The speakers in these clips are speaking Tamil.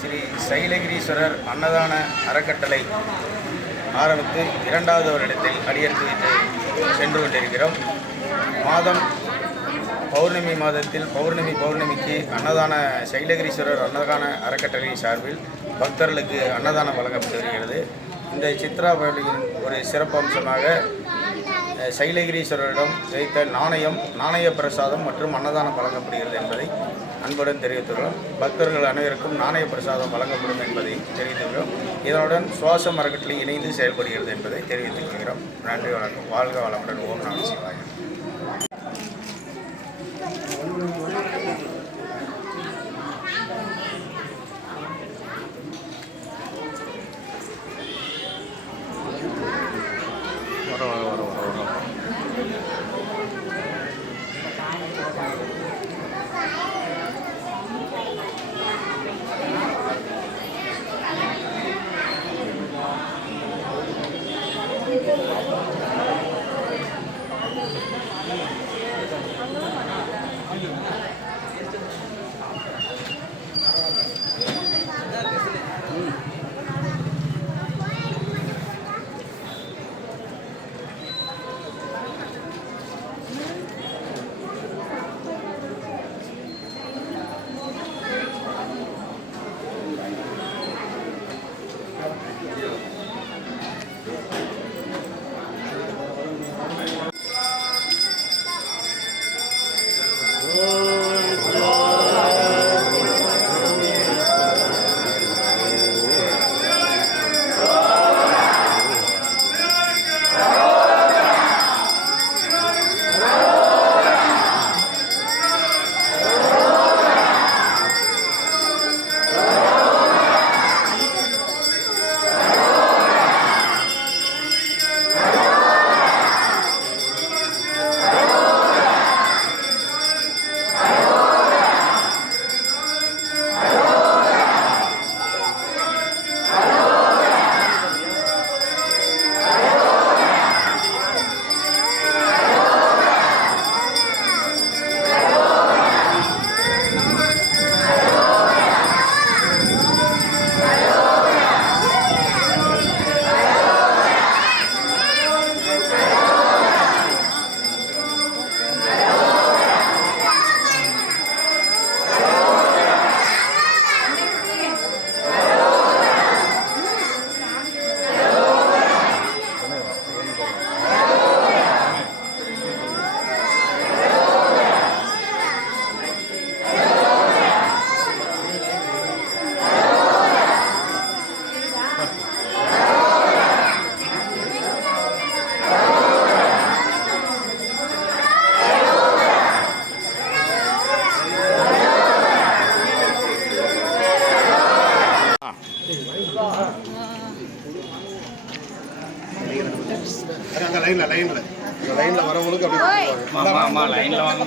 ஸ்ரீ சைலகிரீஸ்வரர் அன்னதான அறக்கட்டளை ஆரம்பித்து 2வது வருடத்தில் அடியெடுத்து வைத்து சென்று கொண்டிருக்கிறோம். மாதம் பௌர்ணமி மாதத்தில் பௌர்ணமிக்கு அன்னதான சைலகிரீஸ்வரர் அன்னதான அறக்கட்டளை சார்பில் பக்தர்களுக்கு அன்னதானம் வழங்கப்பட்டு வருகிறது. இந்த சித்ரா பவனியின் ஒரு சிறப்பம்சமாக சைலகிரீஸ்வரரிடம் வைத்த நாணய பிரசாதம் மற்றும் அன்னதானம் வழங்கப்படுகிறது என்பதை அன்புடன் தெரிவித்துள்ளோம். பக்தர்கள் அனைவருக்கும் நாணய பிரசாதம் வழங்கப்படும் என்பதை தெரிவித்துள்ளோம். இதனுடன் சுவாசம் அறக்கட்டளை இணைந்து செயல்படுகிறது என்பதை தெரிவித்துக் கொள்கிறோம். நன்றி, வணக்கம். வாழ்க வளமுடன். ஓம் நம சிவாய.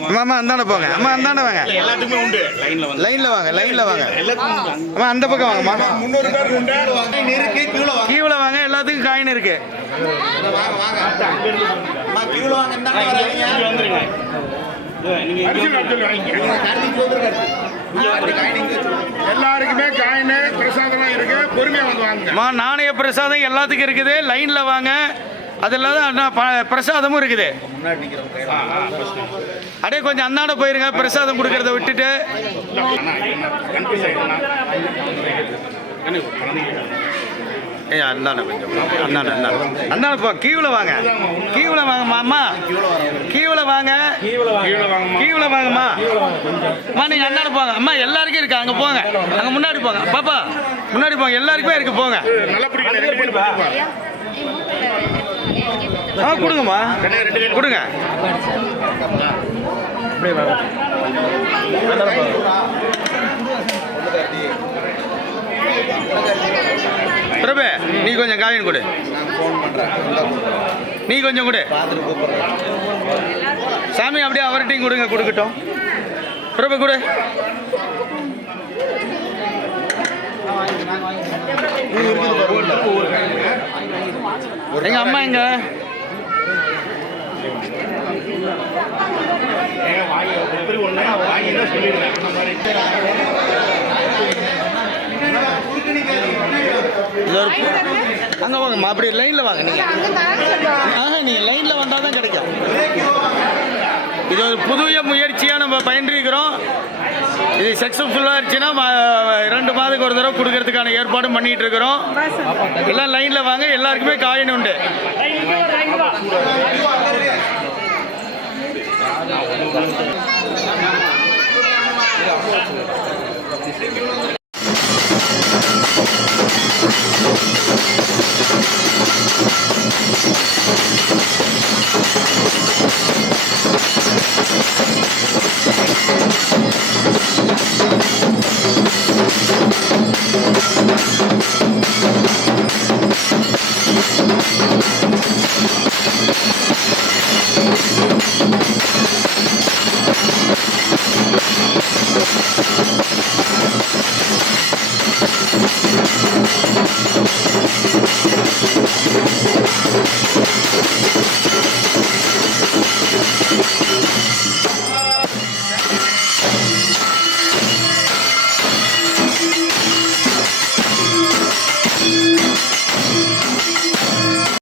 அம்மா அந்தாண்ட போங்க. அம்மா அந்தாண்ட வாங்க. எல்லாத்துக்குமே உண்டு. லைன்ல வாங்க. அம்மா அந்த பக்கம் வாங்கம்மா. 300 பேர் உண்டு. இருக்கு கீழ வாங்க. எல்லாத்துக்கும் காயின் இருக்கு. வாங்க. அம்மா கீழ வாங்க. இந்தாண்ட வந்துருங்க. எல்லாருக்குமே காயின் பிரசாதம் இருக்கு. பொறுமையா வந்து வாங்க. நாணய பிரசாதம் எல்லாத்துக்கும் இருக்குது. லைன்ல வாங்க. அதில் தான் அண்ணா பிரசாதமும் இருக்குது. முன்னாடி நிற்கிறவங்க அப்படியே கொஞ்சம் அந்தாண்ட போயிருங்க, பிரசாதம் கொடுக்கறத விட்டுட்டு. ஏய் அந்தாண்ட கொஞ்சம் அந்தாண்ட போ, கீழே வாங்க, கீழே வாங்கம்மா. அம்மா கீழே வாங்க, கீழே வாங்கம்மா. அம்மா நீங்கள் அந்தாண்ட போங்க. அம்மா எல்லாருக்கும் இருக்கு, அங்கே போங்க, அங்கே முன்னாடி போங்க. பாப்பா முன்னாடி போங்க, எல்லாருக்குமே இருக்கு, போங்க. ஆ கொடுங்கம்மா, கொடுங்க. பிரபு நீ கொஞ்சம் காயின் கொடு, நீ கொஞ்சம் கொடு. சாமி அப்படியே அவர்கிட்டையும் கொடுங்க, கொடுக்கட்டும். பிரபு கொடு. எங்க அம்மா எங்க? அங்க வாங்கம்மா, அப்படி லைன்ல வாங்க. நீங்க நீங்க லைன்ல வந்தால் தான் கிடைக்கும். இது ஒரு புதிய முயற்சியாக நம்ம பயின்றிருக்கிறோம். இது சக்ஸஸ்ஃபுல்லாக இருந்துச்சுன்னா 2 மாதத்துக்கு ஒரு தடவை கொடுக்கறதுக்கான ஏற்பாடும் பண்ணிட்டு இருக்கிறோம். எல்லாம் லைனில் வாங்க, எல்லாருக்குமே காயின் உண்டு.